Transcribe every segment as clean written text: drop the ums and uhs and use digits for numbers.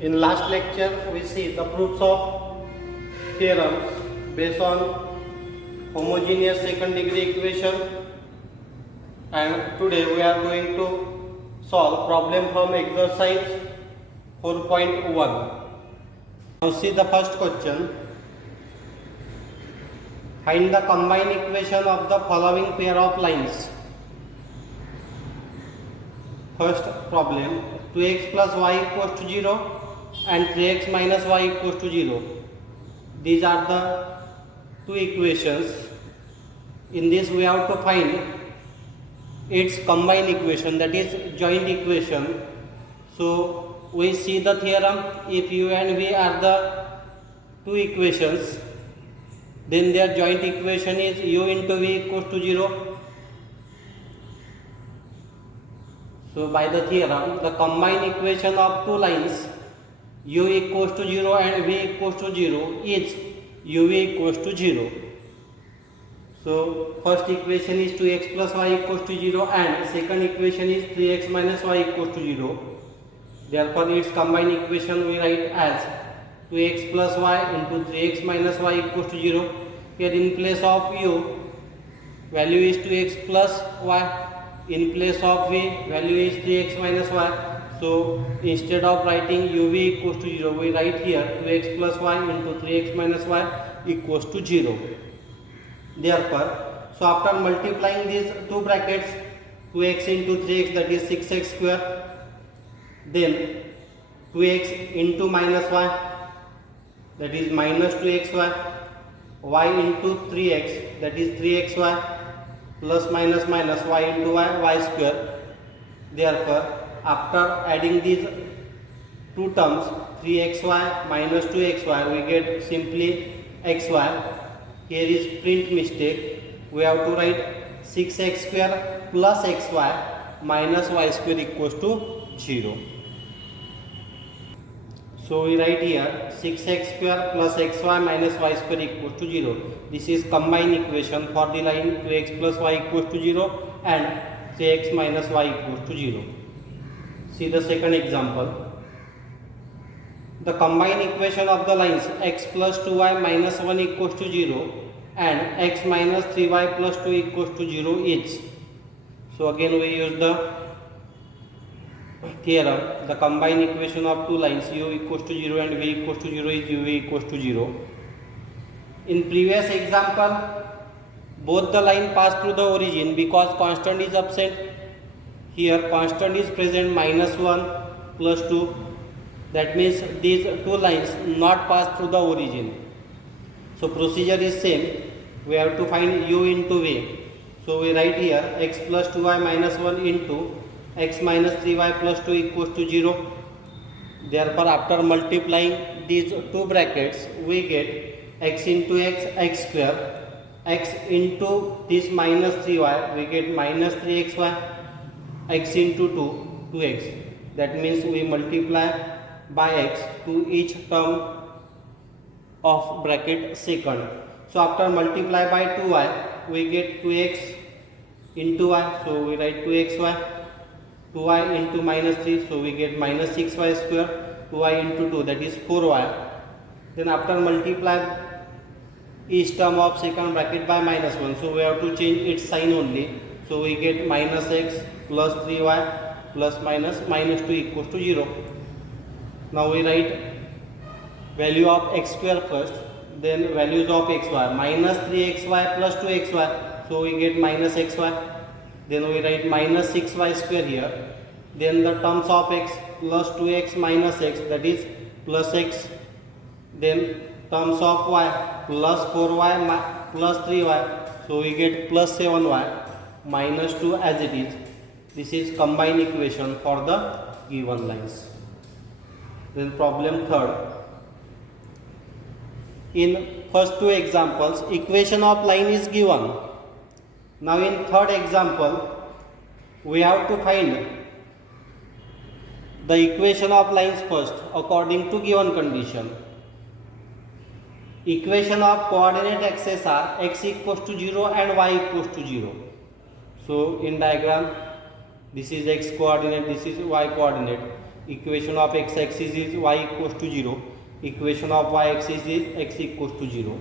In last lecture, we see the proofs of theorems based on homogeneous second degree equation, and today we are going to solve problem from exercise 4.1. Now see the first question. Find the combined equation of the following pair of lines. First problem, 2x plus y equals to 0 and 3x minus y equals to 0. These are the two equations. In this we have to find its combined equation, that is joint equation. So we see the theorem, if u and v are the two equations, then their joint equation is u into v equals to 0. So by the theorem, the combined equation of two lines u equals to 0 and v equals to 0 is uv equals to 0. So first equation is 2x plus y equals to 0 and second equation is 3x minus y equals to 0. Therefore its combined equation we write as 2x plus y into 3x minus y equals to 0. Here in place of u, value is 2x plus y. In place of v, value is 3x minus y. So instead of writing uv equals to 0, we write here 2x plus y into 3x minus y equals to 0. Therefore, so after multiplying these two brackets, 2x into 3x, that is 6x square, then 2x into minus y, that is minus 2xy, y into 3x, that is 3xy, plus minus minus y into y square. Therefore, after adding these two terms, 3xy minus 2xy, we get simply xy. Here is print mistake. We have to write 6x square plus xy minus y square equals to 0. So we write here 6x square plus xy minus y square equals to 0. This is combined equation for the line 2x plus y equals to 0 and 3x minus y equals to 0. See the second example. The combined equation of the lines x plus 2y minus 1 equals to 0 and x minus 3y plus 2 equals to 0 is. So again we use the theorem. The combined equation of two lines u equals to 0 and v equals to 0 is uv equals to 0. In previous example, both the line pass through the origin because constant is absent. Here constant is present, minus 1 plus 2. That means these two lines not pass through the origin. So procedure is same. We have to find u into v. So we write here x plus 2y minus 1 into x minus 3y plus 2 equals to 0. Therefore after multiplying these two brackets, we get x into x square, x into this minus 3y, we get minus 3xy, x into 2x. That means we multiply by x to each term of bracket second. So after multiply by 2y, we get 2x into y, so we write 2xy, 2y into minus 3, so we get minus 6y square, 2y into 2, that is 4y. Then after multiply each term of second bracket by minus 1, so we have to change its sign only. So we get minus x plus 3y plus minus 2 equals to 0. Now we write value of x square first, then values of xy, minus 3xy plus 2xy, so we get minus xy. Then we write minus 6y square here. Then the terms of x plus 2x minus x, that is plus x. Then terms of y plus 4y plus 3y, so we get plus 7y minus 2 as it is. This is combined equation for the given lines. Then problem third. In first two examples, equation of line is given. Now in third example, we have to find the equation of lines first according to given condition. Equation of coordinate axes are x equals to 0 and y equals to 0. So in diagram, this is x coordinate, this is y coordinate. equation of x-axis is y equals to 0, equation of y-axis is x equals to 0.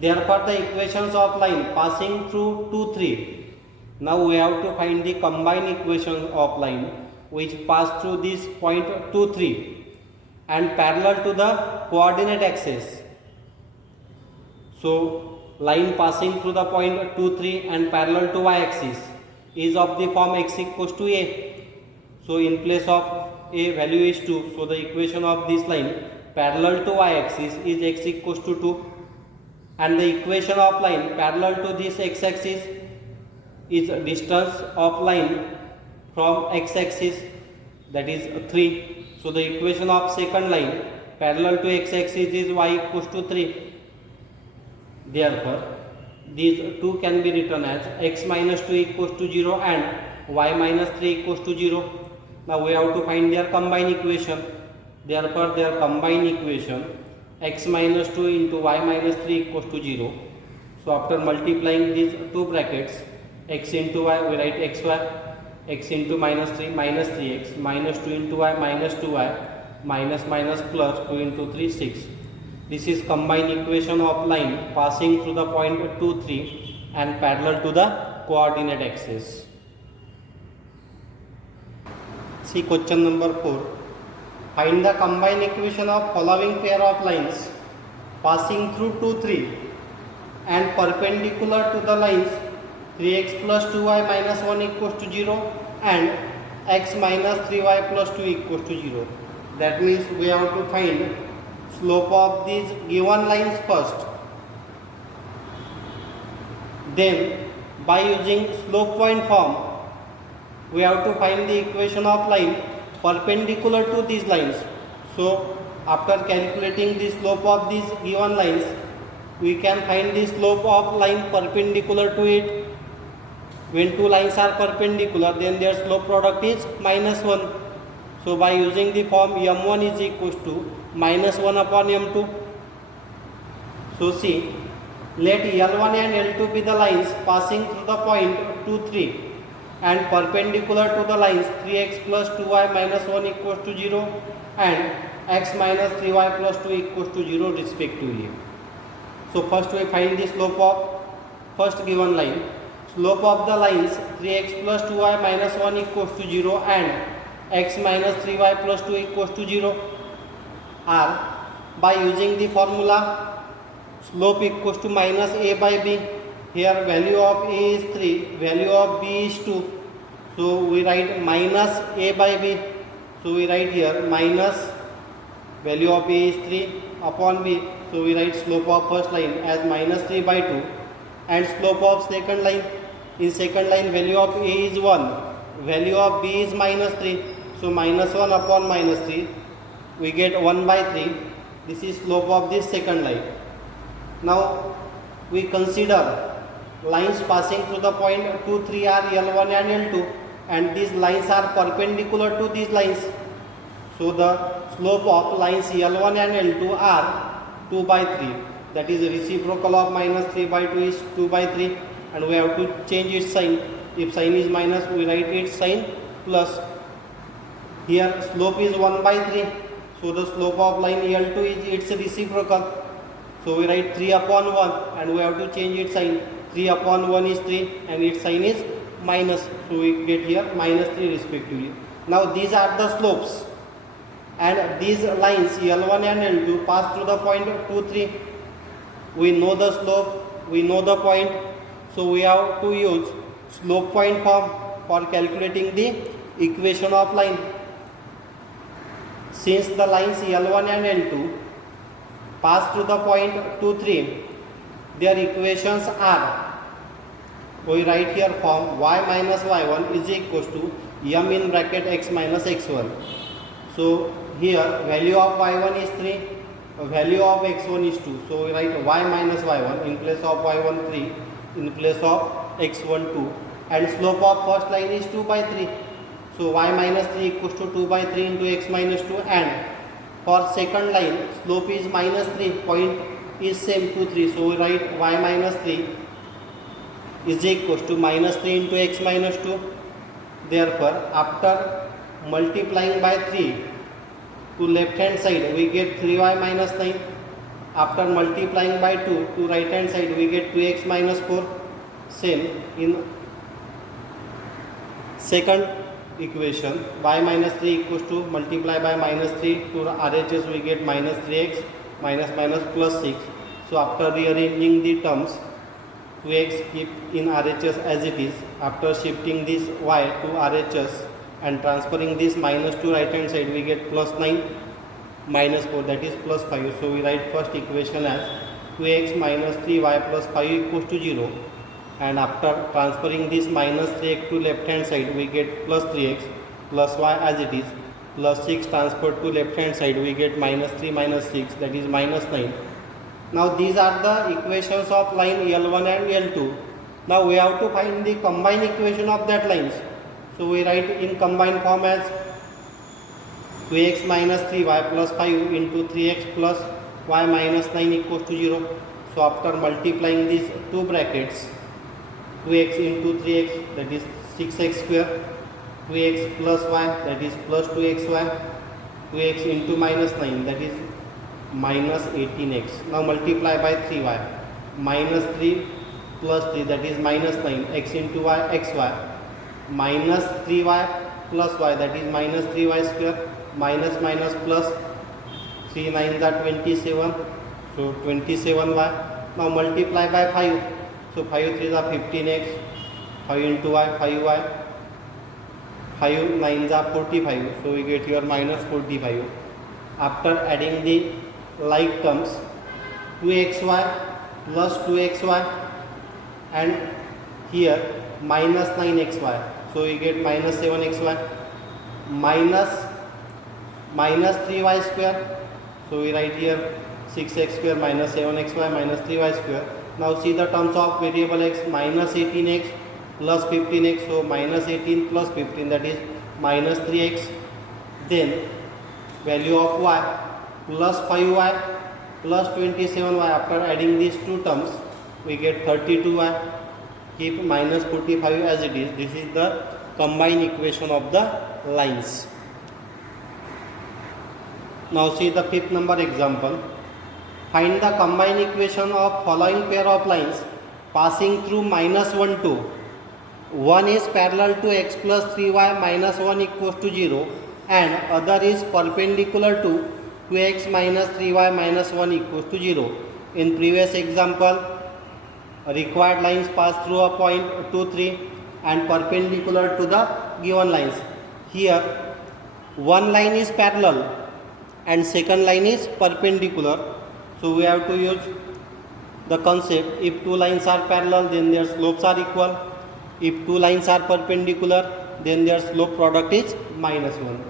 Therefore, the equations of line passing through 2, 3. Now we have to find the combined equation of line which pass through this point 2, 3 and parallel to the coordinate axis. So, line passing through the point 2, 3 and parallel to y-axis is of the form x equals to a. So, in place of a value is 2. So, the equation of this line parallel to y-axis is x equals to 2. And the equation of line parallel to this x-axis is distance of line from x-axis, that is 3. So the equation of second line parallel to x-axis is y equals to 3. Therefore, these two can be written as x minus 2 equals to 0 and y minus 3 equals to 0. Now we have to find their combined equation. Therefore, their combined equation x minus 2 into y minus 3 equals to 0. So after multiplying these two brackets, x into y, we write xy, x into minus 3 minus 3x, minus 2 into y minus 2y, minus minus plus 2 into 3 6. This is combined equation of line passing through the point 2, 3 and parallel to the coordinate axis. See question number 4. Find the combined equation of following pair of lines passing through 2, 3 and perpendicular to the lines 3x plus 2y minus 1 equals to 0 and x minus 3y plus 2 equals to 0. That means we have to find slope of these given lines first. Then by using slope point form, we have to find the equation of line perpendicular to these lines. So after calculating the slope of these given lines, we can find the slope of line perpendicular to it. When two lines are perpendicular, then their slope product is minus 1. So by using the form m1 is equals to minus 1 upon m2. So see, let L1 and L2 be the lines passing through the point 2, 3 and perpendicular to the lines 3x plus 2y minus 1 equals to 0 and x minus 3y plus 2 equals to 0 respectively. So first we find the slope of first given line. Slope of the lines 3x plus 2y minus 1 equals to 0 and x minus 3y plus 2 equals to 0 are, by using the formula slope equals to minus a by b. Here value of a is 3, value of b is 2. So we write minus a by b. So we write here minus value of a is 3 upon b. So we write slope of first line as minus 3 by 2 and slope of second line. In second line value of a is 1, value of b is minus 3. So minus 1 upon minus 3, we get 1 by 3. This is slope of this second line. Now we consider lines passing through the point 2, 3 are L1 and L2 and these lines are perpendicular to these lines. So the slope of lines L1 and L2 are 2 by 3. That is reciprocal of minus 3 by 2 is 2 by 3 and we have to change its sign. If sign is minus, we write its sign plus. Here slope is 1 by 3. So the slope of line L2 is its reciprocal. So we write 3 upon 1 and we have to change its sign. 3 upon 1 is 3 and its sign is minus. So we get here minus 3 respectively. Now these are the slopes and these lines L1 and L2 pass through the point 2, 3. We know the slope, we know the point. So we have to use slope point form for calculating the equation of line. Since the lines L1 and L2 pass through the point 2, 3, their equations are, we write here form y minus y1 is equals to m in bracket x minus x1. So here value of y1 is 3, value of x1 is 2. So we write y minus y1 in place of y1 3, in place of x1 2 and slope of first line is 2 by 3. So y minus 3 equals to 2 by 3 into x minus 2 and for second line slope is minus 3, point is same 2, 3. So we write y minus 3 is equals to minus 3 into x minus 2. Therefore after multiplying by 3 to left hand side we get 3y minus 9. After multiplying by 2 to right hand side we get 2x minus 4. Same in second equation, y minus 3 equals to multiply by minus 3 to RHS we get minus 3x minus minus plus 6. So after rearranging the terms, 2x keep in RHS as it is. After shifting this y to RHS and transferring this minus to right hand side we get plus 9 minus 4, that is plus 5. So we write first equation as 2x minus 3y plus 5 equals to 0, and after transferring this minus 3x to left hand side we get plus 3x plus y as it is, plus 6 transferred to left hand side we get minus 3 minus 6, that is minus 9. Now these are the equations of line L1 and L2. Now we have to find the combined equation of that lines. So we write in combined form as 2x minus 3y plus 5 into 3x plus y minus 9 equals to 0. So after multiplying these two brackets, 2x into 3x, that is 6x square, 2x plus y, that is plus 2xy, 2x into minus 9, that is minus 18x. Now multiply by 3y, minus 3 plus 3, that is minus 9, x into y, xy, minus 3y plus y, that is minus 3y square, minus minus plus, 3 9s are 27, so 27y. Now multiply by 5, so 5 3s are 15x, 5 into y, 5y, 5 9s are 45, so we get here minus 45. After adding the like terms, 2xy plus 2xy and here minus 9xy, so we get minus 7xy, minus 3y square, so we write here 6x square minus 7xy minus 3y square. Now see the terms of variable x, minus 18x plus 15x, so minus 18 plus 15, that is minus 3x. Then value of y plus 5y plus 27y. After adding these two terms we get 32y. Keep minus 45 as it is. This is the combined equation of the lines. Now see the fifth number example. Find the combined equation of following pair of lines passing through minus 1 2. One is parallel to x plus 3y minus 1 equals to 0 and other is perpendicular to 2x minus 3y minus 1 equals to 0. In previous example, required lines pass through a point 2 3 and perpendicular to the given lines. Here one line is parallel and second line is perpendicular. So we have to use the concept, if two lines are parallel then their slopes are equal. If two lines are perpendicular then their slope product is minus 1.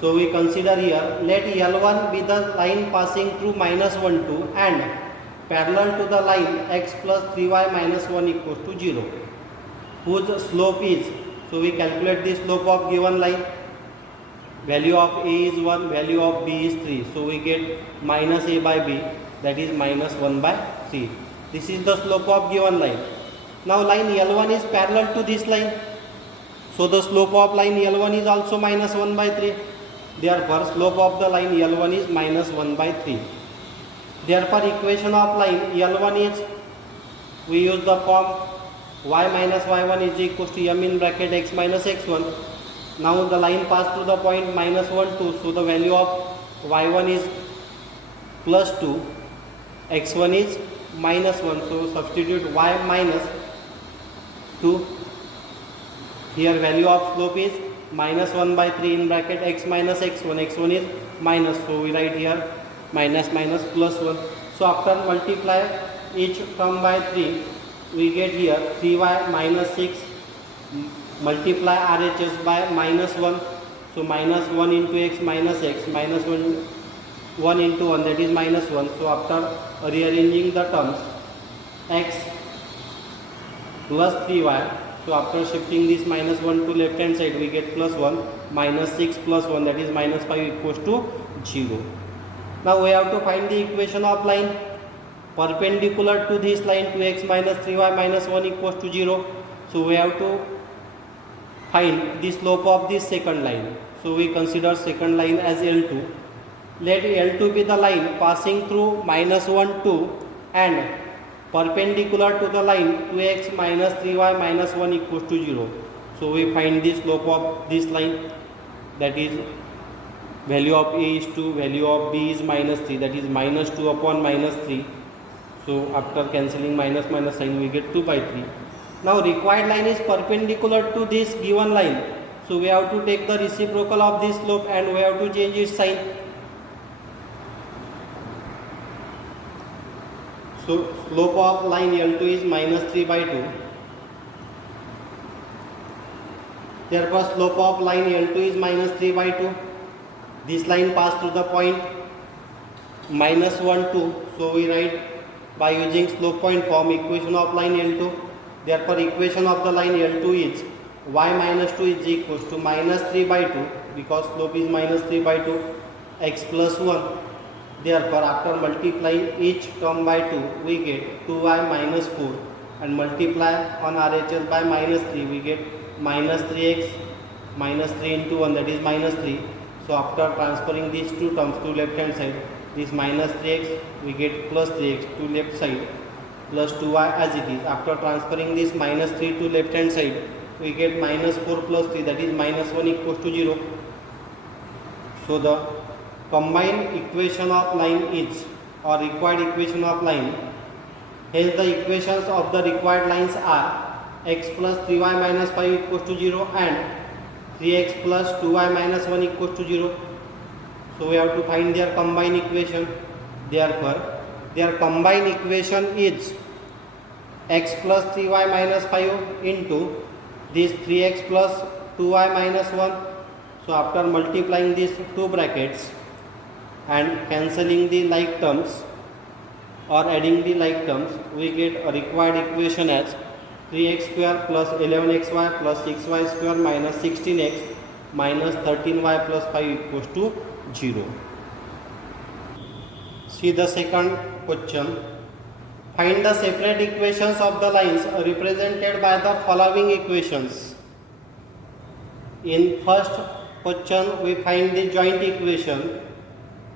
So we consider here, let L1 be the line passing through minus 1 2 and parallel to the line x plus 3y minus 1 equals to 0, whose slope is, so we calculate the slope of given line. Value of a is 1, value of b is 3, so we get minus a by b, that is minus 1 by 3. This is the slope of given line. Now line L1 is parallel to this line, so the slope of line L1 is also minus 1 by 3. Therefore slope of the line L1 is minus 1 by 3. Therefore equation of line L1 is, we use the form y minus y1 is equals to m in bracket x minus x1. Now the line passed through the point minus 1 2, so the value of y1 is plus 2, x1 is minus 1, so substitute y minus 2. Here value of slope is minus 1 by 3 in bracket x minus x1, x1 is minus, so we write here minus minus plus 1. So after multiply each term by 3 we get here 3y minus 6 multiply RHS by minus 1, so minus 1 into x minus x minus 1 into 1, that is minus 1. So after rearranging the terms, x plus 3y, so after shifting this minus 1 to left hand side we get plus 1, minus 6 plus 1, that is minus 5 equals to 0. Now we have to find the equation of line perpendicular to this line 2x minus 3y minus 1 equals to 0. So we have to find the slope of this second line. So we consider second line as L2. Let L2 be the line passing through -1, 2 and perpendicular to the line 2x minus 3y minus 1 equals to 0. So we find the slope of this line, that is value of a is 2, value of b is -3, that is -2 upon -3. So after cancelling minus minus sign we get 2/3. Now required line is perpendicular to this given line. So we have to take the reciprocal of this slope and we have to change its sign. So slope of line L2 is -3/2. Therefore slope of line L2 is -3/2. This line passed through the point -1, 2. So we write by using slope point form equation of line L2. Therefore equation of the line L2 is y minus 2 is equals to -3/2, because slope is -3/2, x plus 1. Therefore after multiplying each term by 2 we get 2y minus 4, and multiply on RHS by -3 we get -3x, -3 into 1, that is -3. So after transferring these two terms to left hand side, this -3x we get plus 3x to left side plus 2y as it is. After transferring this -3 to left hand side we get -4 plus 3, that is -1 equals to 0. So the combined equation of line is, or required equation of line, hence the equations of the required lines are x plus 3y minus 5 equals to 0 and 3x plus 2y minus 1 equals to 0. So we have to find their combined equation. Therefore their combined equation is x plus 3y minus 5 into this 3x plus 2y minus 1. So after multiplying these two brackets and cancelling the like terms or adding the like terms, we get a required equation as 3x square plus 11xy plus 6y square minus 16x minus 13y plus 5 equals to 0. See the second question. Find the separate equations of the lines represented by the following equations. In first question we find the joint equation.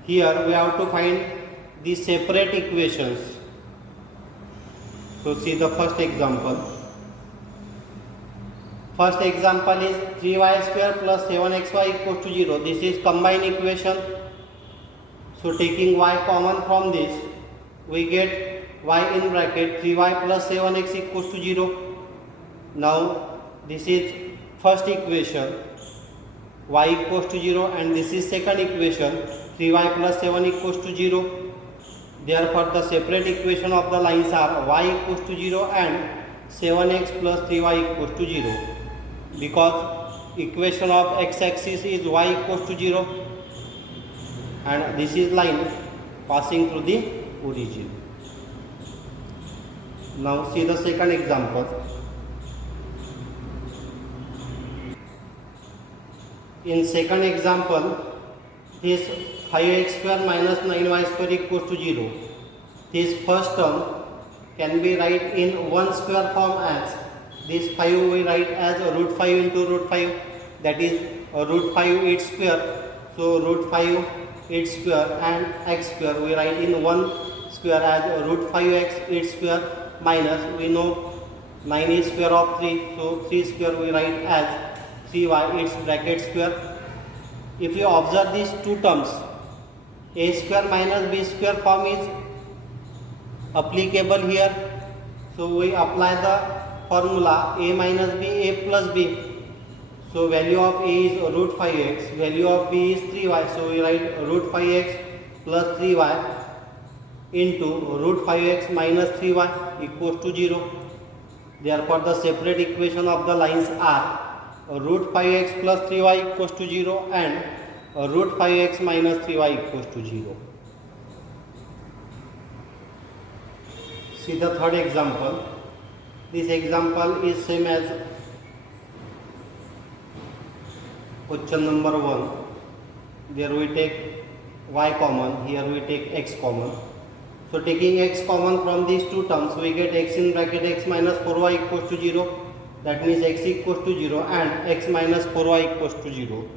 Here we have to find the separate equations. So see the first example. First example is 3y square plus 7xy equals to 0. This is combined equation. So taking y common from this, we get y in bracket 3y plus 7x equals to 0. Now this is first equation, y equals to 0, and this is second equation, 3y plus 7 equals to 0. Therefore the separate equation of the lines are y equals to 0 and 7x plus 3y equals to 0. Because equation of x-axis is y equals to 0 and this is line passing through the origin. Now see the second example. In second example, this 5x square minus 9y square equals to 0. This first term can be write in one square form as this 5 we write as root 5 into root 5, that is root 5 its square. So root 5 its square and x square we write in one square as root 5x its square minus, we know 9 is square of 3, so 3 square we write as 3y its bracket square. If you observe these two terms, a square minus b square form is applicable here. So we apply the formula a minus b, a plus b. So value of a is root 5x, value of b is 3y. So we write root 5x plus 3y into root 5x minus 3y equals to 0. Therefore the separate equation of the lines are root 5x plus 3y equals to 0 and root 5x minus 3y equals to 0. See the third example. This example is same as question number 1. There we take y common, here we take x common. So taking x common from these two terms, we get x in bracket x minus 4y equals to 0. that means x equals to 0 and x minus 4y equals to 0.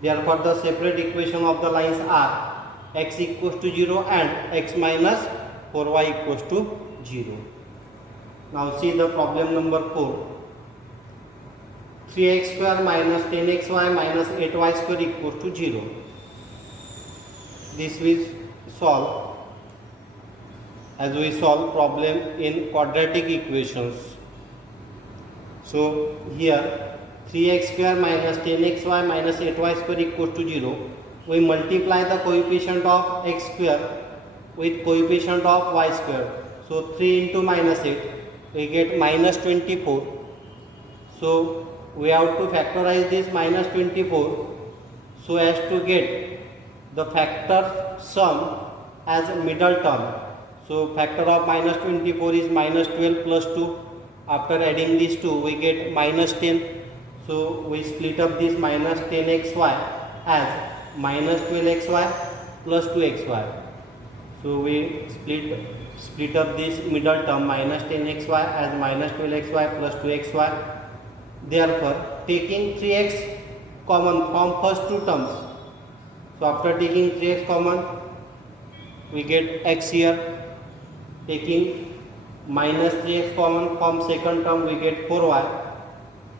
Therefore, the separate equation of the lines are x equals to 0 and x minus 4y equals to 0. Now see the problem number 4. 3x square minus 10xy minus 8y square equals to 0. This we solve as we solve problem in quadratic equations. So here 3x square minus 10xy minus 8y square equals to 0. We multiply the coefficient of x square with coefficient of y square. So 3 into minus 8, we get minus 24. So we have to factorize this minus 24 so as to get the factor sum as a middle term. So factor of minus 24 is minus 12 plus 2. After adding these two, we get minus 10. So we split up this minus 10xy as minus 12xy plus 2xy. So we split up this middle term minus 10xy as minus 12xy plus 2xy. Therefore, taking 3x common from first two terms. So after taking 3x common, we get x here. Taking minus 3x common from second term, we get 4y.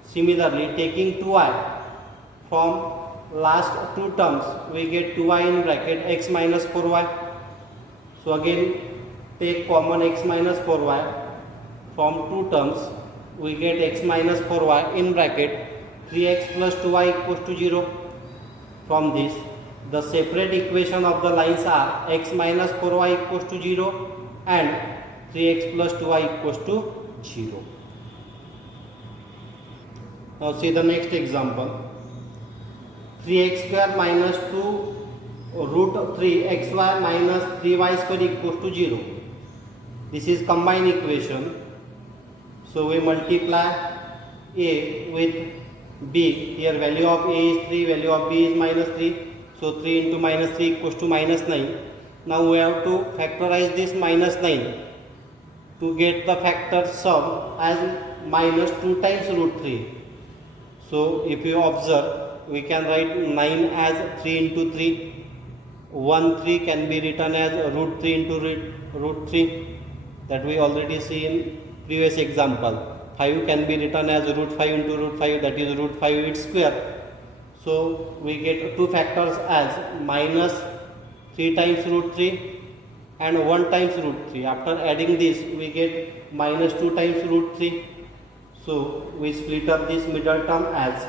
Similarly, taking 2y from last two terms, we get 2y in bracket x minus 4y. So again take common x minus 4y from two terms, we get x minus 4y in bracket 3x plus 2y equals to 0. From this, the separate equation of the lines are x minus 4y equals to 0 and 3x plus 2y equals to 0. Now see the next example. 3x square minus 2 root 3xy minus 3y square equals to 0. This is combined equation. So we multiply a with b. Here value of a is 3, value of b is minus 3. So 3 into minus 3 equals to minus 9. Now we have to factorize this minus 9 to get the factor sum as minus 2 times root 3. So if you observe, we can write 9 as 3 into 3. 1 3 can be written as root 3 into root 3, that we already see in previous example. 5 can be written as root 5 into root 5, that is root 5 its square. So we get two factors as minus 3 times root 3 and 1 times root 3. After adding this, we get minus 2 times root 3. So we split up this middle term as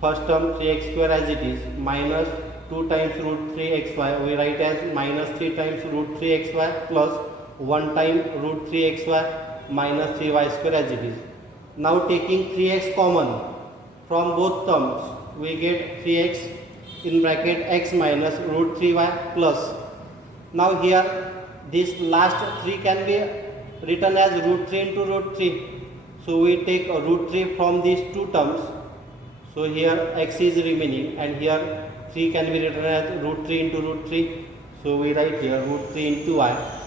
first term 3x square as it is, minus 2 times root 3xy, we write as minus 3 times root 3xy plus 1 time root 3xy minus 3y square as it is. Now taking 3x common from both terms, we get 3x in bracket x minus root 3y plus. Now here this last 3 can be written as root 3 into root 3. So we take a root 3 from these two terms. So here x is remaining and here 3 can be written as root 3 into root 3. So we write here root 3 into y.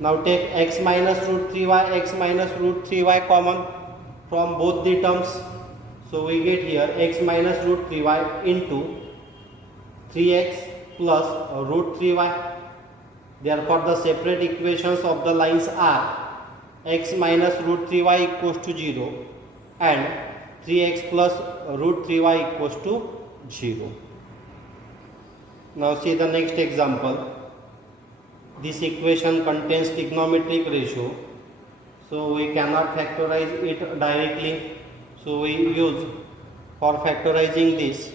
Now take x minus root 3y, x minus root 3y common from both the terms. So we get here x minus root 3y into 3x plus root 3y. Therefore the separate equations of the lines are x minus root 3y equals to 0 and 3x plus root 3y equals to 0. Now see the next example. This equation contains trigonometric ratio, so we cannot factorize it directly. So we use for factorizing this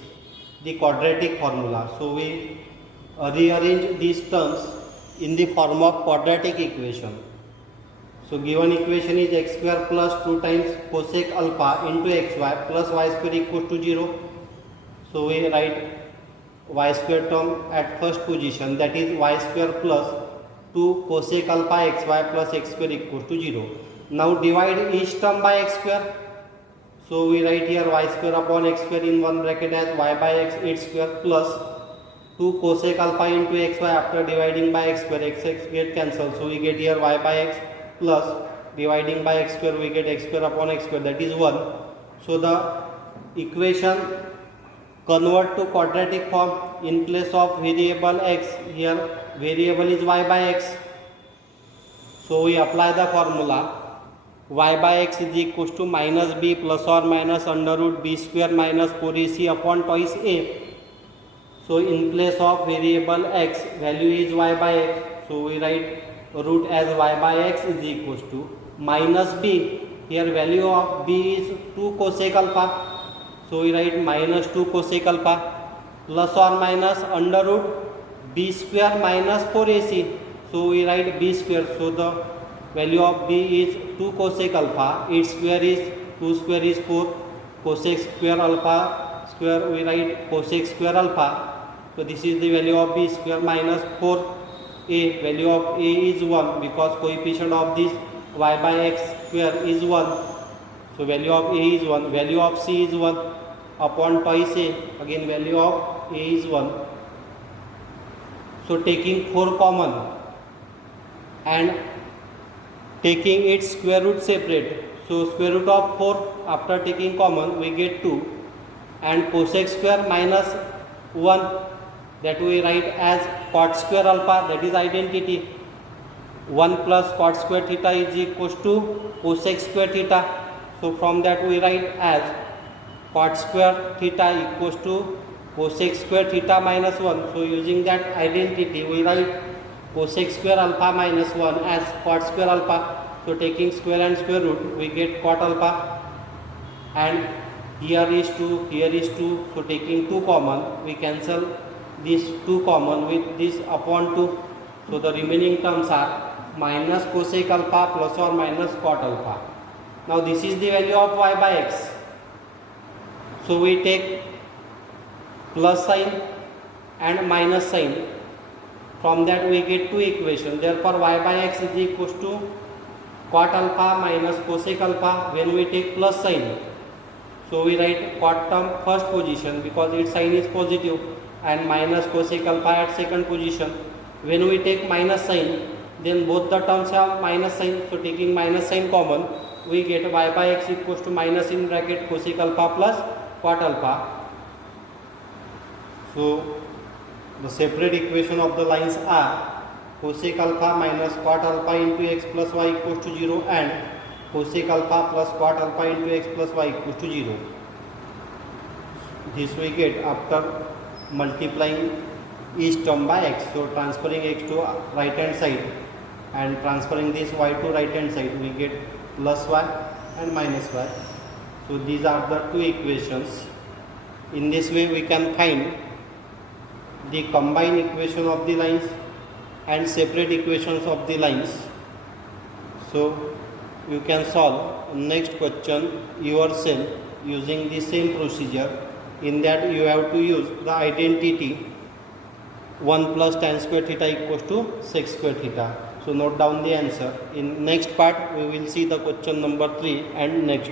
the quadratic formula. So we rearrange these terms in the form of quadratic equation. So given equation is x square plus 2 times cosec alpha into xy plus y square equals to 0. So we write y square term at first position, that is y square plus 2 cosec alpha xy plus x square equals to 0. Now divide each term by x square. So we write here y square upon x square in one bracket as y by x its square plus 2 cosec alpha into xy. After dividing by x square, x get cancelled. So we get here y by x plus dividing by x square we get x square upon x square, that is 1. So the equation convert to quadratic form. In place of variable x, here variable is y by x. So we apply the formula y by x is equals to minus b plus or minus under root b square minus 4ac upon twice a. So in place of variable x, value is y by x. So we write root as y by x is equals to minus b. Here value of b is 2 cosec alpha. So we write minus 2 cosec alpha plus or minus under root b square minus 4ac. So we write b square. So the value of b is 2 cosec alpha. Its square is 2 square is 4. Cosec square alpha square we write cosec square alpha. So this is the value of b square minus 4a. Value of a is 1 because coefficient of this y by x square is 1. So value of a is 1. Value of c is 1 upon twice a. Again value of a is 1. So taking 4 common and taking its square root separate. So square root of 4 after taking common we get 2, and cosec square minus 1, that we write as cot square alpha, that is identity. 1 plus cot square theta is equals to cosec square theta. So from that we write as cot square theta equals to cosec square theta minus 1. So using that identity we write cosec square alpha minus 1 as cot square alpha. So taking square and square root we get cot alpha, and here is 2, here is 2. So taking 2 common we cancel this 2 common with this upon 2. So the remaining terms are minus cosec alpha plus or minus cot alpha. Now this is the value of y by x. So we take plus sign and minus sign. From that we get 2 equations. Therefore y by x is equals to cot alpha minus cosec alpha when we take plus sign. So we write cot term first position because its sign is positive, and minus cosec alpha at second position. When we take minus sign, then both the terms have minus sign. So taking minus sign common we get y by x equals to minus in bracket cosec alpha plus cot alpha. So the separate equation of the lines are cosec alpha minus cot alpha into x plus y equals to 0, and cosec alpha plus cot alpha into x plus y equals to 0. This we get after multiplying each term by x. So transferring x to right hand side and transferring this y to right hand side, we get plus y and minus y. So these are the 2 equations. In this way we can find the combined equation of the lines and separate equations of the lines. So you can solve next question yourself using the same procedure. In that you have to use the identity 1 plus tan square theta equals to sec square theta. So note down the answer. In next part we will see the question number 3 and next.